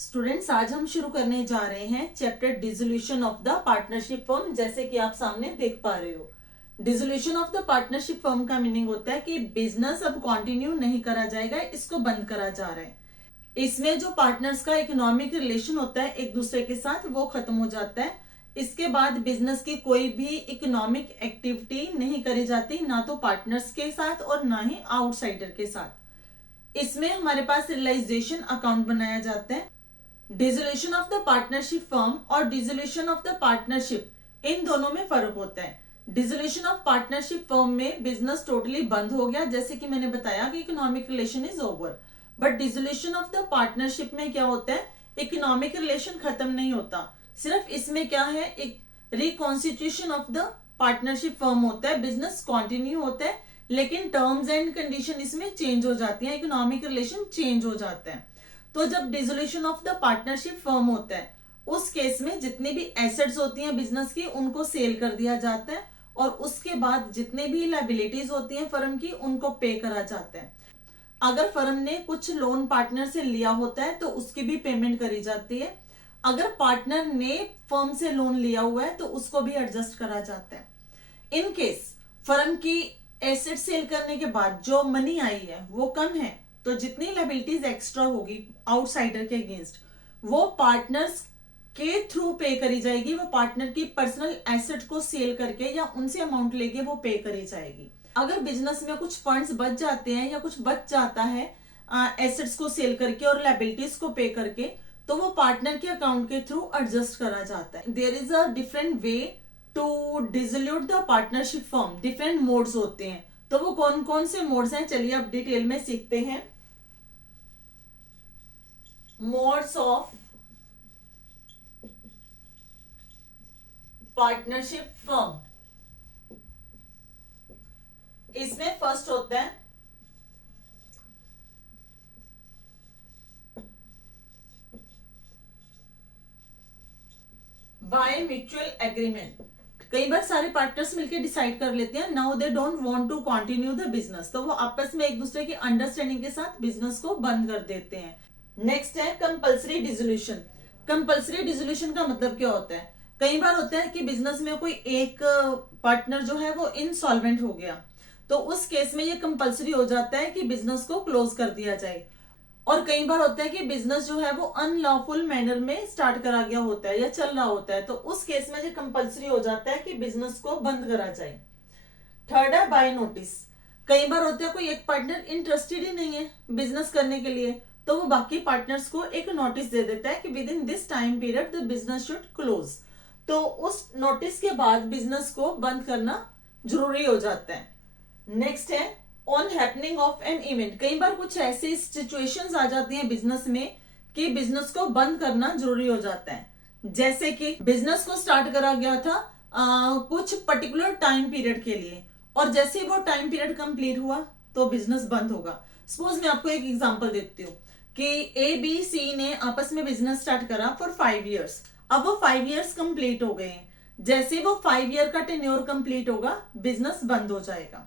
Students, आज हम शुरू करने जा रहे हैं chapter dissolution of the partnership firm. जैसे कि आप सामने देख पा रहे हो, dissolution of the partnership firm का मीनिंग होता है कि बिजनेस अब कंटिन्यू नहीं करा जाएगा, इसको बंद करा जा रहा है। इसमें जो पार्टनर्स का इकोनॉमिक रिलेशन होता है एक दूसरे के साथ, वो खत्म हो जाता है। इसके बाद बिजनेस की कोई भी इकोनॉमिक एक्टिविटी नहीं करी जाती, ना तो पार्टनर्स के साथ और ना ही आउटसाइडर के साथ। इसमें हमारे पास रियलाइजेशन अकाउंट बनाया जाता है। Dissolution of the partnership firm और डिसोल्यूशन ऑफ द पार्टनरशिप, इन दोनों में फर्क होता है। डिसोल्यूशन ऑफ पार्टनरशिप फर्म में बिजनेस टोटली बंद हो गया, जैसे कि मैंने बताया कि economic relation is over. But dissolution of the partnership में क्या होता है, इकोनॉमिक रिलेशन खत्म नहीं होता, सिर्फ इसमें क्या है, एक reconstitution of the partnership firm होता है। बिजनेस कंटिन्यू होता है लेकिन टर्म्स एंड कंडीशन इसमें चेंज हो जाती है, इकोनॉमिक रिलेशन चेंज हो जाता है। तो जब dissolution of the partnership firm होता है, उस केस में जितनी भी एसेट्स होती हैं बिजनेस की, उनको सेल कर दिया जाता है और उसके बाद जितने भी लायबिलिटीज होती हैं फर्म की, उनको पे करा जाता है। अगर फर्म ने कुछ लोन पार्टनर से लिया होता है तो उसकी भी पेमेंट करी जाती है। अगर पार्टनर ने फर्म से लोन लिया हुआ है तो उसको भी एडजस्ट करा जाता है। इन केस फर्म की एसेट सेल करने के बाद जो मनी आई है वो कम है, तो जितनी लायबिलिटीज एक्स्ट्रा होगी आउटसाइडर के अगेंस्ट, वो पार्टनर्स के थ्रू पे करी जाएगी। वो पार्टनर की पर्सनल एसेट को सेल करके या उनसे अमाउंट लेके वो पे करी जाएगी। अगर बिजनेस में कुछ फंड्स बच जाते हैं या कुछ बच जाता है एसेट्स को सेल करके और लायबिलिटीज को पे करके, तो वो पार्टनर के अकाउंट के थ्रू एडजस्ट करा जाता है। There is a different way to dissolute the partnership firm. Different modes होते हैं, तो वो कौन कौन से मोड्स हैं, चलिए अब डिटेल में सीखते हैं। मोड्स ऑफ पार्टनरशिप फर्म, इसमें फर्स्ट होता है बाय म्यूचुअल एग्रीमेंट। कई बार सारे पार्टनर्स मिलकर डिसाइड कर लेते हैं now they don't want to continue the business, तो वो आपस में एक दूसरे की अंडरस्टैंडिंग के साथ बिजनेस को बंद कर देते हैं। नेक्स्ट है कंपल्सरी डिसोल्यूशन। कंपल्सरी डिसोल्यूशन का मतलब क्या होता है, कई बार होता है कि बिजनेस में कोई एक पार्टनर जो है वो इनसॉल्वेंट हो गया, तो उस केस में ये कंपल्सरी हो जाता है कि बिजनेस को क्लोज कर दिया जाए। और कई बार होता है कि बिजनेस जो है वो अनलॉफुल मैनर में स्टार्ट करा गया होता है या चल रहा होता है, तो उस केस में ये कंपल्सरी हो जाता है कि बिजनेस को बंद करा जाए। थर्ड है बाय नोटिस। कई बार होता है कोई एक पार्टनर इंटरेस्टेड ही नहीं है बिजनेस करने के लिए, तो वो बाकी पार्टनर्स को एक नोटिस दे देता है कि with in this time period the business should close, तो उस नोटिस के बाद बिजनेस को बंद करना जरूरी हो जाता है। नेक्स्ट है on happening of an event. कई बार कुछ ऐसी सिचुएशंस आ जाती हैं बिजनेस में कि बिजनेस को बंद करना जरूरी हो जाता है। जैसे कि बिजनेस को स्टार्ट करा गया था कुछ पर्टिकुलर टाइम पीरियड के लिए, और जैसे ही वो टाइम पीरियड कंप्लीट हुआ तो बिजनेस बंद होगा। सपोज मैं आपको एक एग्जांपल देती हूँ कि ए बी सी ने आपस में बिजनेस स्टार्ट करा फॉर 5 इयर्स। अब वो 5 इयर्स कंप्लीट हो गए हैं, जैसे वो 5 ईयर का टेन्योर कंप्लीट होगा बिजनेस बंद हो जाएगा।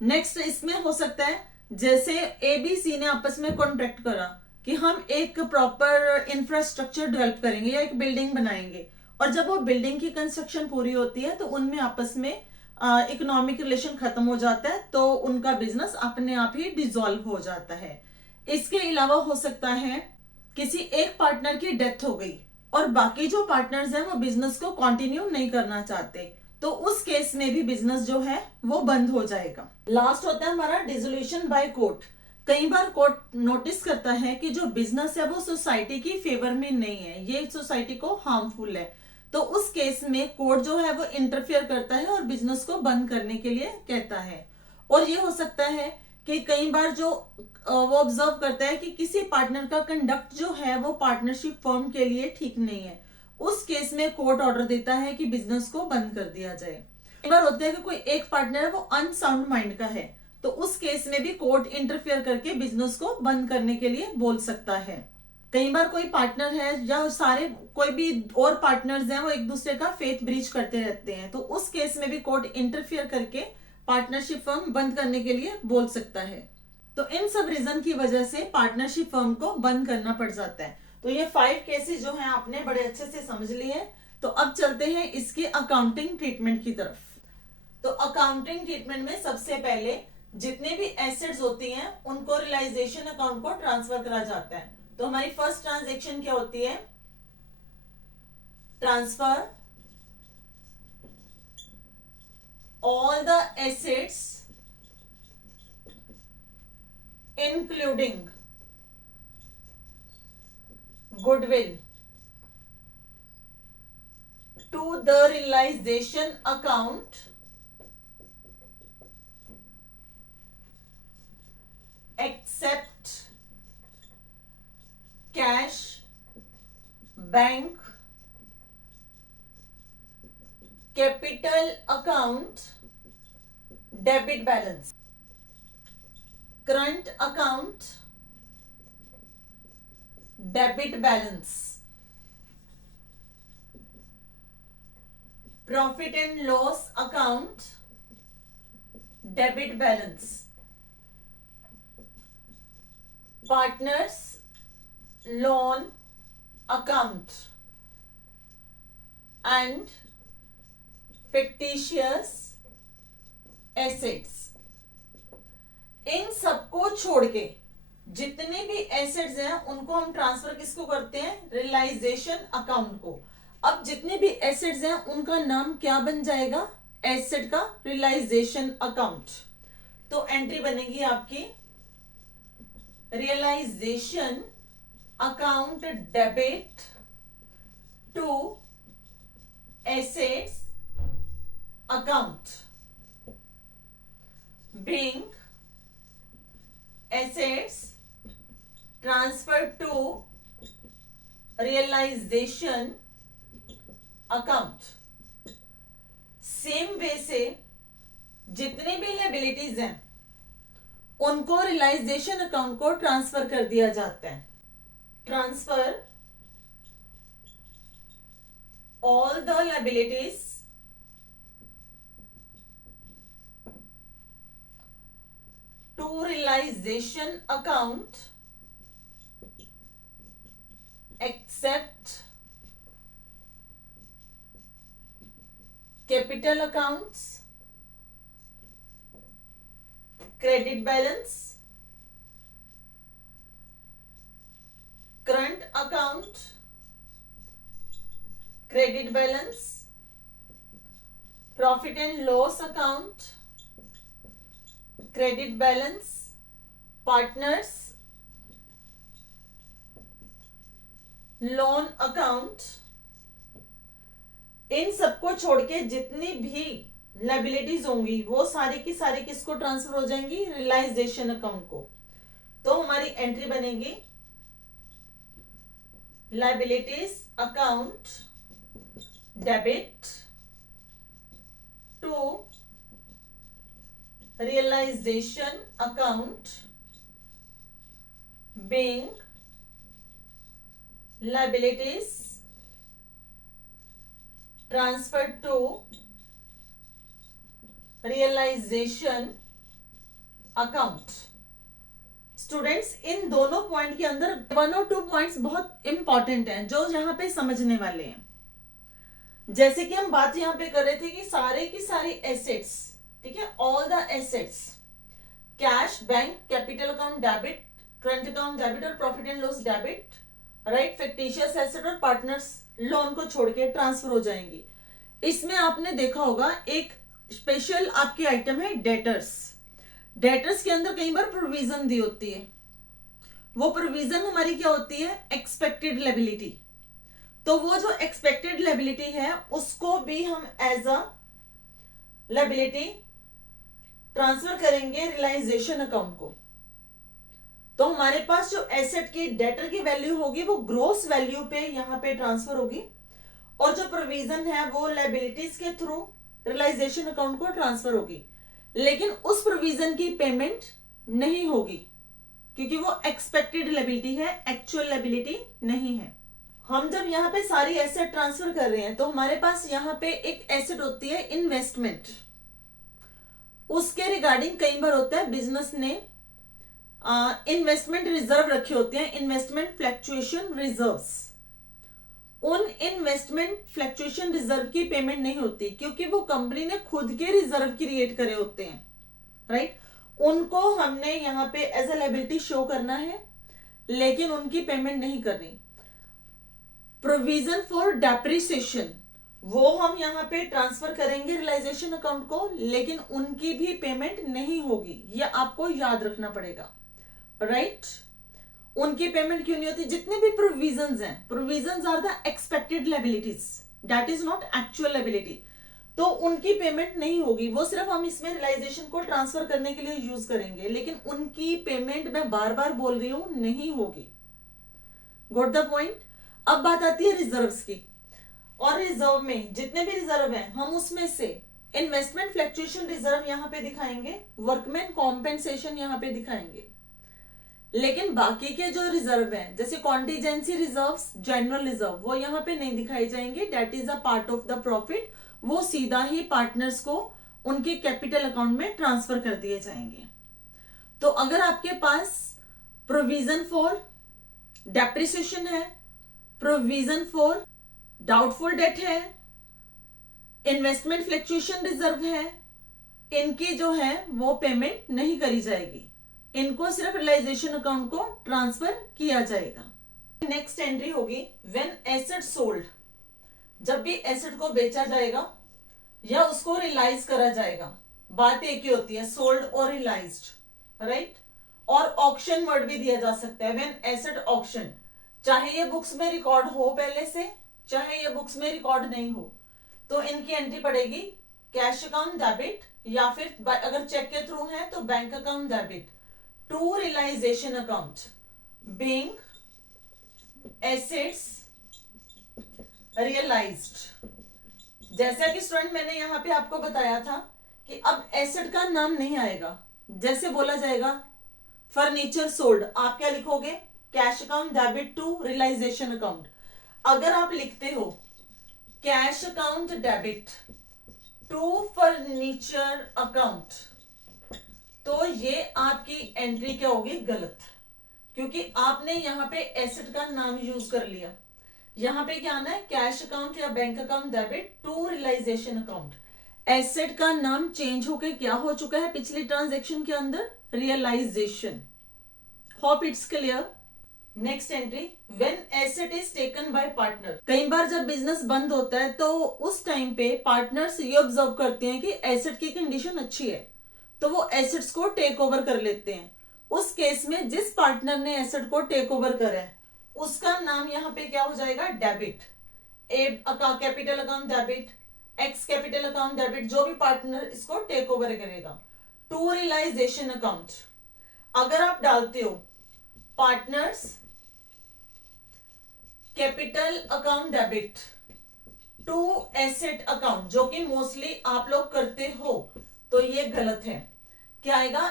नेक्स्ट इसमें हो सकता है जैसे ए बी सी ने आपस में कॉन्ट्रैक्ट करा कि हम एक प्रॉपर इंफ्रास्ट्रक्चर डेवलप करेंगे या एक बिल्डिंग बनाएंगे, और जब वो बिल्डिंग की कंस्ट्रक्शन पूरी होती है तो उनमें आपस में इकोनॉमिक रिलेशन खत्म हो जाता है, तो उनका बिजनेस अपने आप ही डिसॉल्व हो जाता है। इसके अलावा हो सकता है किसी एक पार्टनर की डेथ हो गई और बाकी जो पार्टनर्स हैं वो बिजनेस को कंटिन्यू नहीं करना चाहते, तो उस केस में भी बिजनेस जो है वो बंद हो जाएगा। लास्ट होता है हमारा डिसोल्यूशन बाय कोर्ट। कई बार कोर्ट नोटिस करता है कि जो बिजनेस है वो सोसाइटी की फेवर में नहीं है, ये सोसाइटी को हार्मफुल है, तो उस केस में कोर्ट जो है वो इंटरफेयर करता है और बिजनेस को बंद करने के लिए कहता है। और ये हो सकता है कि कई बार जो वो ऑब्जर्व करता है कि किसी पार्टनर का कंडक्ट जो है वो पार्टनरशिप फर्म के लिए ठीक नहीं है, उस केस में कोर्ट ऑर्डर देता है कि बिजनेस को बंद कर दिया जाए। कई बार होता है कि कोई एक पार्टनर है वो अनसाउंड माइंड का है, तो उस केस में भी कोर्ट इंटरफेयर करके बिजनेस को बंद करने के लिए बोल सकता है। कई बार कोई पार्टनर है या सारे कोई भी और पार्टनर्स हैं वो एक दूसरे का फेथ ब्रीच करते रहते हैं, तो उस केस में भी कोर्ट इंटरफेयर करके पार्टनरशिप फर्म बंद करने के लिए बोल सकता है। तो इन सब रीजन की वजह से पार्टनरशिप फर्म को बंद करना पड़ जाता है। तो ये 5 केसेस जो हैं आपने बड़े अच्छे से समझ लिए हैं। तो अब चलते हैं इसके अकाउंटिंग ट्रीटमेंट की तरफ। तो अकाउंटिंग ट्रीटमेंट में सबसे पहले जितने भी एसेट्स होती हैं उनको रियलाइजेशन अकाउंट को ट्रांसफर करा जाता है। तो हमारी फर्स्ट ट्रांजैक्शन क्या होती है? Transfer all the assets including goodwill to the realization account except cash, bank, capital account, debit balance, current account, debit balance, profit and loss account, debit balance, partners loan account and fictitious assets. इन सबको छोड़ के जितने भी assets हैं उनको हम transfer किसको करते हैं? रियलाइजेशन अकाउंट को। अब जितने भी एसेट्स हैं उनका नाम क्या बन जाएगा? एसेट का रियलाइजेशन अकाउंट। तो एंट्री बनेगी आपकी realisation account debit to assets account being assets transferred to realization account। Same way से जितने भी लायबिलिटीज हैं उनको रियलाइजेशन अकाउंट को ट्रांसफर कर दिया जाता है। Transfer all the liabilities to realization account except capital accounts, credit balance, current account, credit balance, profit and loss account, credit balance, partners loan account. इन सबको छोड़ के जितनी भी लायबिलिटीज होंगी वो सारी की सारी किसको ट्रांसफर हो जाएंगी? रियलाइजेशन अकाउंट को। तो हमारी एंट्री बनेगी liabilities account debit to realization account being liabilities transferred to realization account। Students इन दोनों पॉइंट के अंदर 1 और 2 पॉइंट्स बहुत इंपॉर्टेंट हैं जो यहाँ पे समझने वाले हैं। जैसे कि हम बात यहाँ पे कर रहे थे कि सारे की सारी एसेट्स, ठीक है, all the assets, cash, bank, capital account debit, current account debit और profit and loss debit, right, fictitious asset और पार्टनर्स लोन को छोड़ के ट्रांसफर हो जाएंगी। इसमें आपने देखा होगा एक स्पेशल आपकी आइटम है डेटर्स। डेटर्स के अंदर कई बार प्रोविजन दी होती है। वो प्रोविजन हमारी क्या होती है? Expected liability. तो वो जो एक्सपेक्टेड लायबिलिटी है उसको भी हम एज अ लायबिलिटी ट्रांसफर करेंगे रियलाइजेशन अकाउंट को। तो हमारे पास जो एसेट की डेटर की वैल्यू होगी वो ग्रोस वैल्यू पे यहां पे ट्रांसफर होगी और जो प्रोविजन है वो लायबिलिटीज के थ्रू रियलाइजेशन अकाउंट को ट्रांसफर होगी। लेकिन उस प्रोविजन की पेमेंट नहीं होगी क्योंकि वो एक्सपेक्टेड लायबिलिटी है, एक्चुअल लायबिलिटी नहीं है। हम जब यहाँ पे सारी एसेट ट्रांसफर कर रहे हैं तो हमारे पास यहाँ पे एक एसेट होती है इन्वेस्टमेंट। उसके रिगार्डिंग कई बार होता है बिजनेस ने इन्वेस्टमेंट रिजर्व रखे होते हैं, इन्वेस्टमेंट फ्लक्चुएशन रिजर्व्स। उन इन्वेस्टमेंट फ्लक्चुएशन रिजर्व की पेमेंट नहीं होती क्योंकि वो कंपनी ने खुद के रिजर्व क्रिएट करे होते हैं, राइट। उनको हमने यहाँ पे एज ए लायबिलिटी शो करना है, लेकिन उनकी पेमेंट नहीं करनी। प्रोविजन फॉर डेप्रिसिएशन, वो हम यहाँ पे ट्रांसफर करेंगे रियलाइजेशन अकाउंट को, लेकिन उनकी भी पेमेंट नहीं होगी, ये आपको याद रखना पड़ेगा, राइट। उनकी पेमेंट क्यों नहीं होती? जितने भी प्रोविजंस हैं, provisions are the expected liabilities, that is not actual liability, तो उनकी पेमेंट नहीं होगी। वो सिर्फ हम इसमें रियलाइजेशन को ट्रांसफर करने के लिए यूज करेंगे, लेकिन उनकी पेमेंट मैं बार बार बोल रही हूं नहीं होगी। Got the point. अब बात आती है रिजर्व्स की, और रिजर्व में जितने भी रिजर्व हैं हम उसमें से इन्वेस्टमेंट फ्लक्चुएशन रिजर्व यहां पे दिखाएंगे, वर्कमैन कॉम्पेंसेशन यहां पे दिखाएंगे, लेकिन बाकी के जो रिजर्व हैं जैसे कॉन्टीजेंसी रिजर्व्स, जनरल रिजर्व, वो यहां पे नहीं दिखाई जाएंगे, that is a part of the profit, वो सीधा ही पार्टनर्स को उनके कैपिटल अकाउंट में ट्रांसफर कर दिए जाएंगे। तो अगर आपके पास प्रोविजन फॉर डेप्रिसिएशन है, प्रोविजन फॉर डाउटफुल डेट है, इन्वेस्टमेंट फ्लक्चुएशन रिजर्व है, इनकी जो है वो पेमेंट नहीं करी जाएगी, इनको सिर्फ रियलाइजेशन अकाउंट को ट्रांसफर किया जाएगा। नेक्स्ट एंट्री होगी व्हेन एसेट सोल्ड, जब भी एसेट को बेचा जाएगा या उसको रियलाइज करा जाएगा, बात एक ही होती है, सोल्ड और रियलाइज्ड, राइट। और ऑक्शन वर्ड भी दिया जा सकता है, व्हेन एसेट ऑक्शन, चाहे ये बुक्स में रिकॉर्ड हो पहले से, चाहे ये बुक्स में रिकॉर्ड नहीं हो, तो इनकी एंट्री पड़ेगी कैश अकाउंट डेबिट, या फिर अगर चेक के थ्रू है तो bank account debit to realisation account, being assets realised. जैसा कि स्टूडेंट मैंने यहां पे आपको बताया था कि अब एसेट का नाम नहीं आएगा, जैसे बोला जाएगा फर्नीचर सोल्ड, आप क्या लिखोगे? Cash account debit to realisation account. अगर आप लिखते हो cash account debit to furniture account, तो ये आपकी एंट्री क्या होगी? गलत, क्योंकि आपने यहां पे एसेट का नाम यूज कर लिया। यहां पे क्या आना है? कैश अकाउंट या bank account debit to realisation account. Asset का नाम चेंज होके क्या हो चुका है पिछली ट्रांजैक्शन के अंदर? Realisation. Hope it's clear. Next entry when asset is taken by partner. कई बार जब बिजनेस बंद होता है तो उस टाइम पे पार्टनर्स ये ऑब्जर्व करते हैं कि एसेट की कंडीशन अच्छी है, तो वो एसेट्स को टेक ओवर कर लेते हैं। उस केस में जिस पार्टनर ने एसेट को टेक ओवर करा है उसका नाम यहाँ पे क्या हो जाएगा? Debit. A capital account debit, X capital account debit, जो भी पार्टनर इसको टेक ओवर करेगा। टू रियलाइजेशन अकाउंट, अगर आप डालते हो partners capital account debit to asset account, जो कि मोस्टली आप लोग करते हो, तो ये गलत है। क्या आएगा?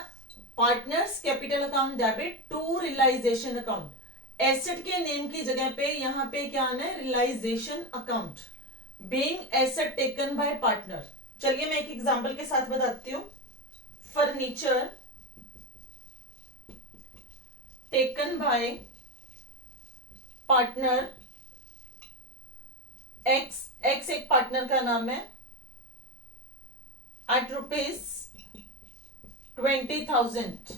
Partners capital account debit to realisation account. Asset के नेम की जगह पे यहां पे क्या आना है? Realisation account, being asset taken by partner. चलिए मैं एक एग्जांपल के साथ बताती हूं। Furniture taken by partner X, X एक पार्टनर का नाम है, एट ₹20,000।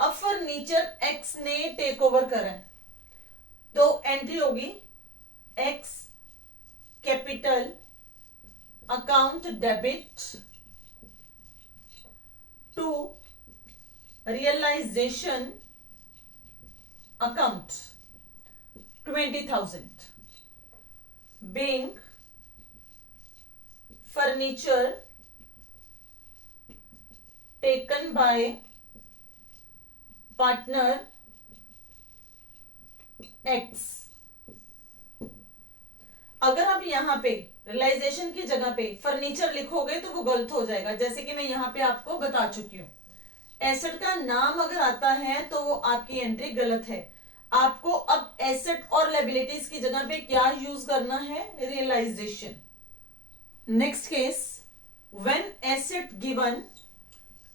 अब फर्नीचर एक्स ने टेक ओवर करा है, तो एंट्री होगी X capital account debit to realisation account 20,000, being furniture taken by partner X। अगर आप यहां पे रियलाइजेशन की जगह पे फर्नीचर लिखोगे तो वो गलत हो जाएगा, जैसे कि मैं यहां पे आपको बता चुकी हूं। एसेट का नाम अगर आता है तो वो आपकी एंट्री गलत है। आपको अब एसेट और लायबिलिटीज की जगह पे क्या यूज करना है? Realisation. Next case when asset given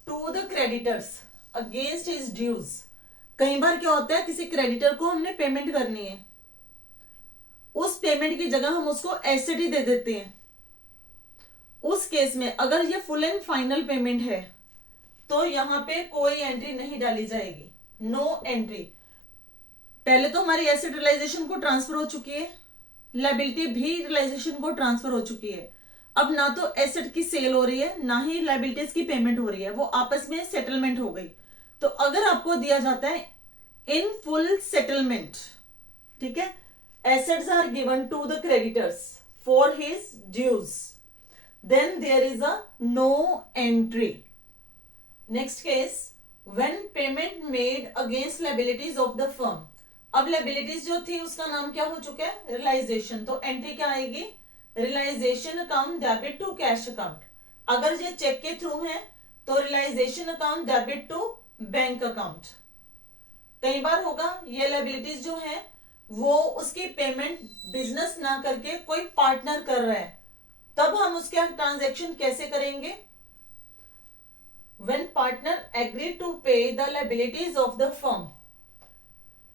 to the creditors. Against his dues. कई बार क्या होता है, किसी क्रेडिटर को हमने पेमेंट करनी है, उस पेमेंट की जगह हम उसको एसेट ही दे देते हैं। उस केस में अगर ये फुल एंड फाइनल पेमेंट है तो यहां पे कोई एंट्री नहीं डाली जाएगी, नो एंट्री। पहले तो हमारी एसेट रियलाइजेशन को ट्रांसफर हो चुकी है, लायबिलिटी भी रियलाइजेशन को ट्रांसफर हो चुकी है। अब ना तो एसेट की सेल हो रही है, ना ही लायबिलिटीज की पेमेंट हो रही है, वो आपस में सेटलमेंट हो गई। तो अगर आपको दिया जाता है इन फुल सेटलमेंट, ठीक है, assets are given to the creditors for his dues, then there is a no entry. Next case, when payment made against liabilities of the firm. अब liabilities जो थी उसका नाम क्या हो चुका है, रियलाइजेशन। तो एंट्री क्या आएगी, realisation account debit to cash account. अगर ये चेक के थ्रू है तो realisation account debit to bank account. कई बार होगा ये लायबिलिटीज जो है वो उसकी पेमेंट बिजनेस ना करके कोई पार्टनर कर रहा है, तब हम उसके ट्रांजैक्शन कैसे करेंगे, when partner agree to pay the liabilities of the firm।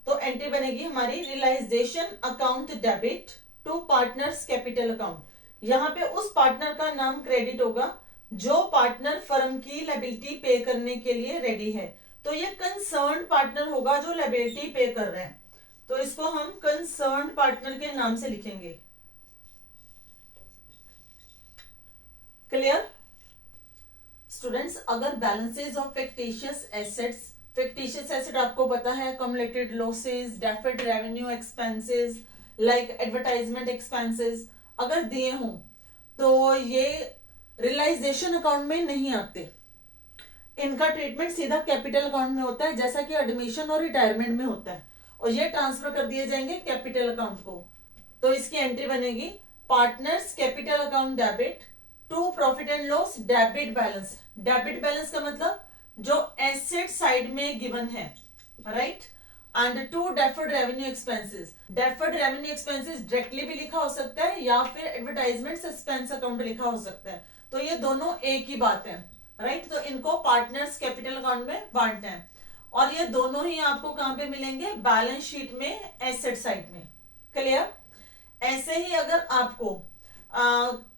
तो एंट्री बनेगी हमारी realisation account debit to partners capital account. यहां पे उस पार्टनर का नाम क्रेडिट होगा जो पार्टनर फर्म की लायबिलिटी पे करने के लिए रेडी है। तो ये कंसर्न पार्टनर होगा जो लायबिलिटी पे कर रहे हैं, तो इसको हम कंसर्न पार्टनर के नाम से लिखेंगे। क्लियर स्टूडेंट्स, अगर balances of fictitious assets, fictitious asset आपको पता है cumulated losses, deferred revenue expenses like advertisement expenses, अगर दिए हों तो ये रियलाइजेशन अकाउंट में नहीं आते। इनका ट्रीटमेंट सीधा कैपिटल अकाउंट में होता है, जैसा कि एडमिशन और रिटायरमेंट में होता है, और ये ट्रांसफर कर दिए जाएंगे कैपिटल अकाउंट को। तो इसकी एंट्री बनेगी partners capital account debit to profit and loss debit balance. Debit balance का मतलब जो एसेट साइड में गिवन है, right, and to deferred revenue expenses. Deferred revenue expenses directly भी लिखा हो सकता है या फिर एडवर्टाइजमेंट सस्पेंस अकाउंट लिखा हो सकता है, तो ये दोनों एक ही बात है, राइट। तो इनको पार्टनर्स कैपिटल अकाउंट में बांटना है, और ये दोनों ही आपको कहां पे मिलेंगे, बैलेंस शीट में एसेट साइड में। क्लियर। ऐसे ही अगर आपको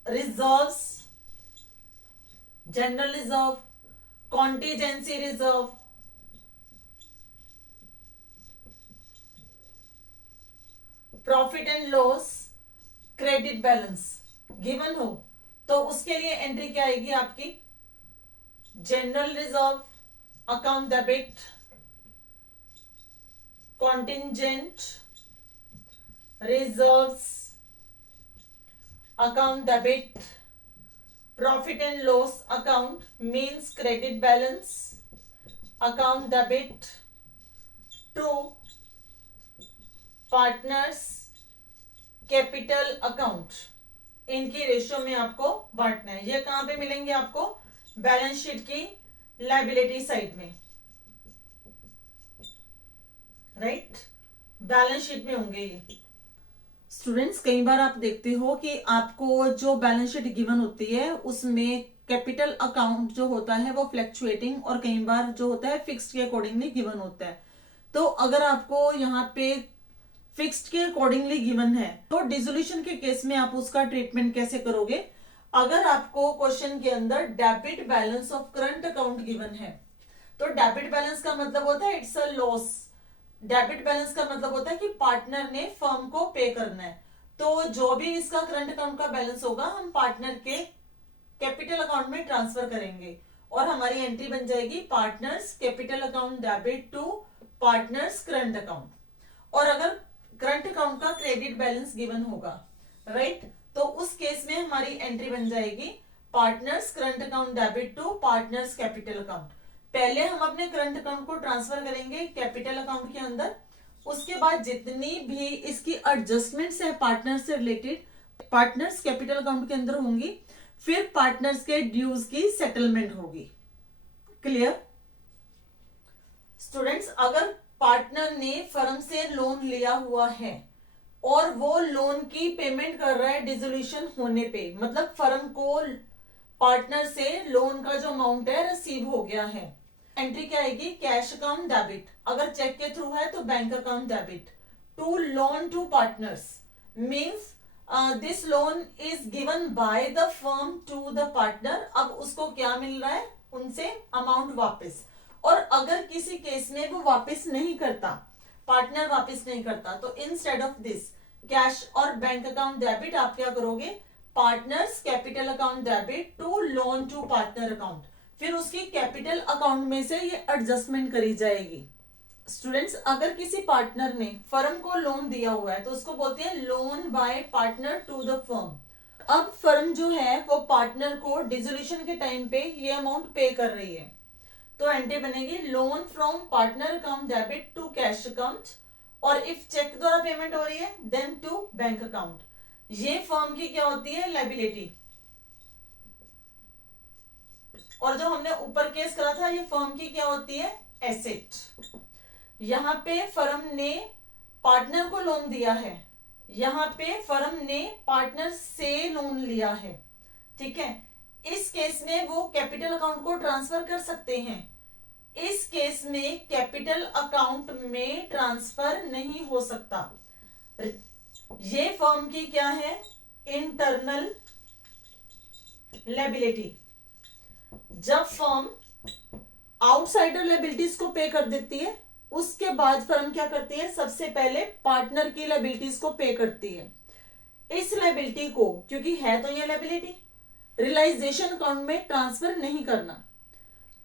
reserves, general reserve, contingency reserve, profit and loss, credit balance given हो, तो उसके लिए एंट्री क्या आएगी आपकी, general reserve account debit, contingent reserves account debit, profit and loss account means credit balance account debit to partners capital account. इनकी ratio में आपको बांटना है। ये कहां पे मिलेंगे आपको, बैलेंस शीट की लायबिलिटी साइड में, राइट, बैलेंस शीट में होंगे ये। स्टूडेंट्स, कई बार आप देखते हो कि आपको जो बैलेंस शीट गिवन होती है उसमें कैपिटल अकाउंट जो होता है वो फ्लक्चुएटिंग, और कई बार जो होता है फिक्स्ड के अकॉर्डिंगली गिवन होता है। तो अगर आपको यहाँ पे फिक्स्ड के अकॉर्डिंगली गिवन है तो डिसोल्यूशन के केस में आप उसका ट्रीटमेंट कैसे करोगे। अगर आपको क्वेश्चन के अंदर debit balance of current account given है, तो डेबिट बैलेंस का मतलब होता है it's a loss. Debit balance का मतलब होता है कि पार्टनर ने फर्म को पे करना है, तो जो भी इसका करंट अकाउंट का बैलेंस होगा हम पार्टनर के कैपिटल अकाउंट में ट्रांसफर करेंगे, और हमारी एंट्री बन जाएगी partners capital account debit to partners current account. और अगर करंट अकाउंट का क्रेडिट बैलेंस गिवन होगा, राइट, तो उस केस में हमारी एंट्री बन जाएगी partners current account debit to partners capital account. पहले हम अपने करंट अकाउंट को ट्रांसफर करेंगे कैपिटल अकाउंट के अंदर, उसके बाद जितनी भी इसकी एडजस्टमेंट्स है पार्टनर से रिलेटेड पार्टनर्स कैपिटल अकाउंट के अंदर होंगी, फिर पार्टनर्स के ड्यूज की सेटलमेंट होगी। क्लियर स्टूडेंट्स, अगर पार्टनर ने फर्म से लोन लिया हुआ है और वो लोन की पेमेंट कर रहा है डिसोल्यूशन होने पे, मतलब फर्म को पार्टनर से लोन का जो अमाउंट है रिसीव हो गया है, एंट्री क्या आएगी, कैश अकाउंट डेबिट, अगर चेक के थ्रू है तो bank account debit. To loan to partners means this loan is given by the firm to the partner. अब उसको क्या मिल रहा है, उनसे अमाउंट वापस। और अगर किसी केस में वो वापस नहीं करता, पार्टनर वापस नहीं करता, तो इंस्टेड ऑफ दिस कैश और बैंक अकाउंट डेबिट आप क्या करोगे, partners capital account debit to loan to partner account. फिर उसकी कैपिटल अकाउंट में से ये एडजस्टमेंट करी जाएगी। स्टूडेंट्स, अगर किसी पार्टनर ने फर्म को लोन दिया हुआ है तो उसको बोलते हैं loan by partner to the firm. अब फर्म जो है वो पार्टनर को डिसोल्यूशन के टाइम पे ये अमाउंट पे कर रही है, तो एंट्री बनेगी loan from partner account debit to cash account, और इफ चेक द्वारा पेमेंट हो रही है देन टू बैंक अकाउंट। ये फर्म की क्या होती है, लायबिलिटी, और जो हमने ऊपर केस करा था ये फर्म की क्या होती है, एसेट। यहां पे फर्म ने पार्टनर को लोन दिया है, यहां पे फर्म ने पार्टनर से लोन लिया है, ठीक है। इस केस में वो कैपिटल अकाउंट को ट्रांसफर कर सकते हैं, इस केस में कैपिटल अकाउंट में ट्रांसफर नहीं हो सकता। ये फर्म की क्या है, इंटरनल लायबिलिटी। जब फर्म आउटसाइडर लायबिलिटीज को पे कर देती है उसके बाद फर्म क्या करती है, सबसे पहले पार्टनर की लायबिलिटीज को पे करती है। इस लायबिलिटी को, क्योंकि है तो ये लायबिलिटी, रियलाइजेशन अकाउंट में ट्रांसफर नहीं करना।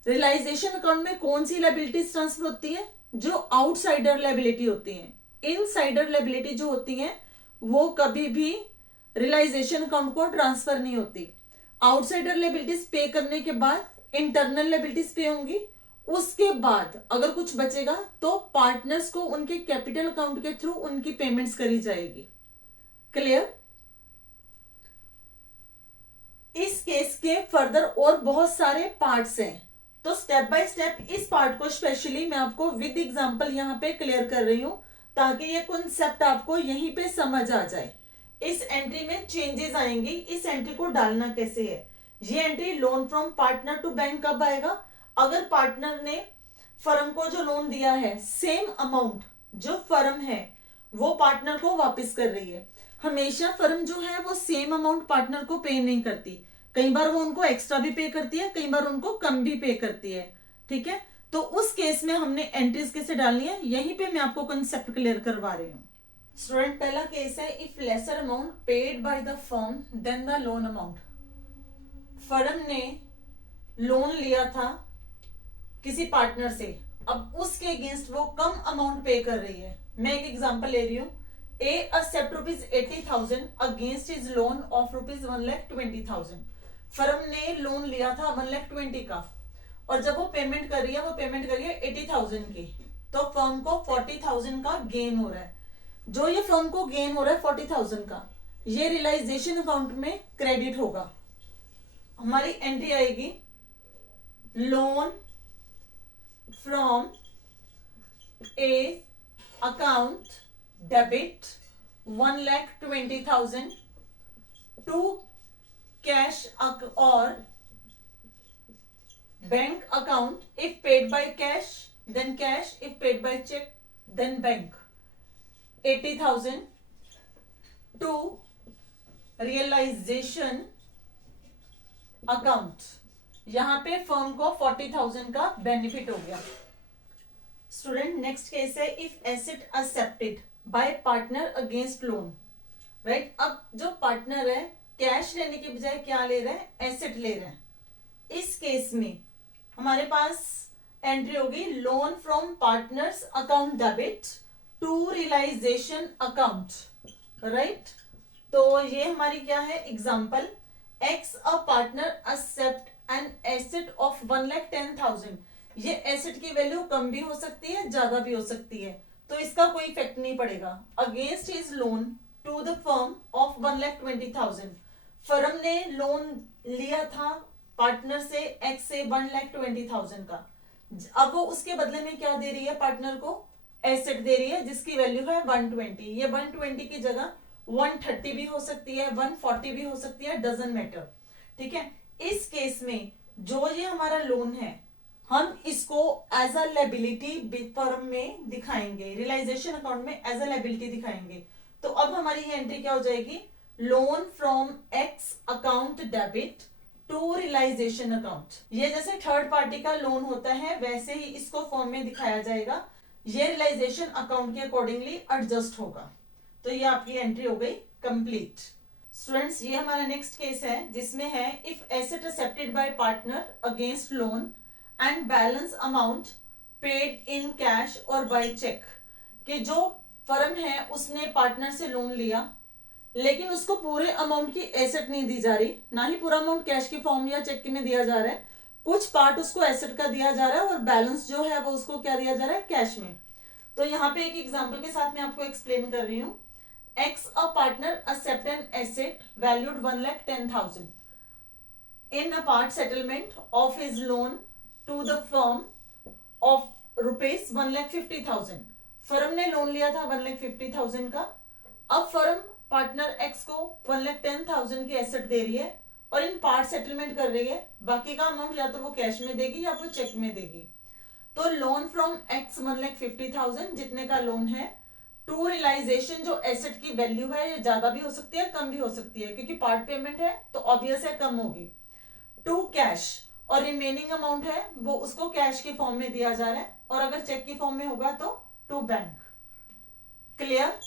रियलाइजेशन अकाउंट में कौन सी लायबिलिटीज ट्रांसफर होती है, जो आउटसाइडर लायबिलिटी होती है। इनसाइडर लायबिलिटी जो होती है वो कभी भी रियलाइजेशन अकाउंट को ट्रांसफर नहीं होती। आउटसाइडर लायबिलिटीज पे करने के बाद इंटरनल लायबिलिटीज पे होंगी, उसके बाद अगर कुछ बचेगा तो पार्टनर्स को उनके कैपिटल अकाउंट के थ्रू उनकी पेमेंट्स करी जाएगी। क्लियर? इस केस के फर्दर और बहुत सारे पार्ट्स हैं, तो स्टेप बाय स्टेप इस पार्ट को स्पेशली मैं आपको विद एग्जांपल यहां पे क्लियर कर रही हूं, ताकि ये कॉन्सेप्ट आपको यहीं पे समझ आ जाए। इस एंट्री में चेंजेस आएंगी, इस एंट्री को डालना कैसे है। ये entry loan from partner to bank कब आएगा, अगर पार्टनर ने फर्म को जो लोन दिया है सेम अमाउंट जो फर्म है वो पार्टनर को वापस कर रही है। हमेशा फर्म जो है वो सेम अमाउंट पार्टनर को पे नहीं करती, कई बार वो उनको एक्स्ट्रा भी पे करती है, कई बार उनको कम भी पे करती है, ठीक है। तो उस केस में हमने एंट्रीज कैसे डालनी है, यहीं पे मैं आपको कंसेप्ट क्लियर करवा रही हूँ। स्टूडेंट, पहला केस है if lesser amount paid by the firm then the loan amount. Firm ने लोन लिया था किसी पार्टनर से, अब उसके अगेंस्ट वो कम अमाउंट पे कर रही है। मैं एक एग्जांपल ले रही हूँ, A accept ₹80,000 against his loan of ₹1,20,000। Firm ने लोन लिया था 1,20,000 का, और जब वो पेमेंट कर रही है, वो पेमेंट कर रही है 80,000 की, तो फर्म को 40,000 का गेन हो रहा है। जो ये फर्म को गेन हो रहा है 40,000 का, ये रियलाइजेशन अकाउंट में क्रेडिट होगा। हमारी एंट्री आएगी loan from A account debit 1,20,000 to cash और bank account. If paid by cash then cash, if paid by cheque then bank. 80,000 to realisation account. यहां पे फर्म को 40,000 का बेनिफिट हो गया। स्टूडेंट, नेक्स्ट केस है if asset accepted by partner against loan. Right, अब जो पार्टनर है कैश लेने के बजाय क्या ले रहा है, एसेट ले रहा है। इस केस में हमारे पास एंट्री होगी loan from partners account debit to realisation account. Right, तो ये हमारी क्या है example, X a partner accept an asset of 1,10,000। ये एसेट की वैल्यू कम भी हो सकती है, ज्यादा भी हो सकती है, तो इसका कोई इफेक्ट नहीं पड़ेगा। Against his loan to the firm of 1,20,000। Firm ने लोन लिया था पार्टनर से एक्स से 1,20,000 का, अब वो उसके बदले में क्या दे रही है, पार्टनर को एसेट दे रही है जिसकी वैल्यू है 120। ये 120 की जगह 130 भी हो सकती है, 140 भी हो सकती है, डजंट मैटर, ठीक है। इस केस में जो ये हमारा लोन है हम इसको एज अ लायबिलिटी फर्म में दिखाएंगे, रियलाइजेशन अकाउंट में एज अ लायबिलिटी दिखाएंगे। तो अब हमारी ये एंट्री क्या हो जाएगी, loan from X account debit to realisation account. ये जैसे थर्ड पार्टी का लोन होता है वैसे ही इसको फॉर्म में दिखाया जाएगा, ये रियलाइजेशन अकाउंट के अकॉर्डिंगली एडजस्ट होगा। तो ये आपकी एंट्री हो गई कंप्लीट। स्टूडेंट्स ये हमारा नेक्स्ट केस है जिसमें है if asset accepted by partner against loan and balance amount paid in cash और बाय चेक, कि जो फर्म है उसने पार्टनर से लोन लिया लेकिन उसको पूरे अमाउंट की एसेट नहीं दी जा रही, ना ही पूरा अमाउंट कैश की फॉर्म या चेक में दिया जा रहा है, कुछ पार्ट उसको एसेट का दिया जा रहा है और बैलेंस जो है वो उसको क्या दिया जा रहा है, कैश में। तो यहाँ पे एक एग्जांपल के साथ मैं आपको एक्सप्लेन कर रही हूँ। X a partner accept an asset valued 1,10,000 in a part settlement of his loan to the firm of rupees 1,50,000। Firm ने लोन लिया था 1,50,000 का। अब फर्म पार्टनर एक्स को 1,10,000 की एसेट दे रही है और इन पार्ट सेटलमेंट कर रही है, बाकी का अमाउंट या तो वो कैश में देगी या वो चेक में देगी। तो लोन फ्रॉम एक्स 1,50,000 जितने का लोन है टू रियलाइजेशन, जो एसेट की वैल्यू है ये ज्यादा भी हो सकती है कम भी हो सकती है, क्योंकि पार्ट पेमेंट है तो ऑब्वियस है कम होगी, टू कैश, और रिमेनिंग अमाउंट है वो उसको कैश के फॉर्म में दिया जा रहा है, और अगर चेक की फॉर्म में होगा तो टू बैंक। क्लियर?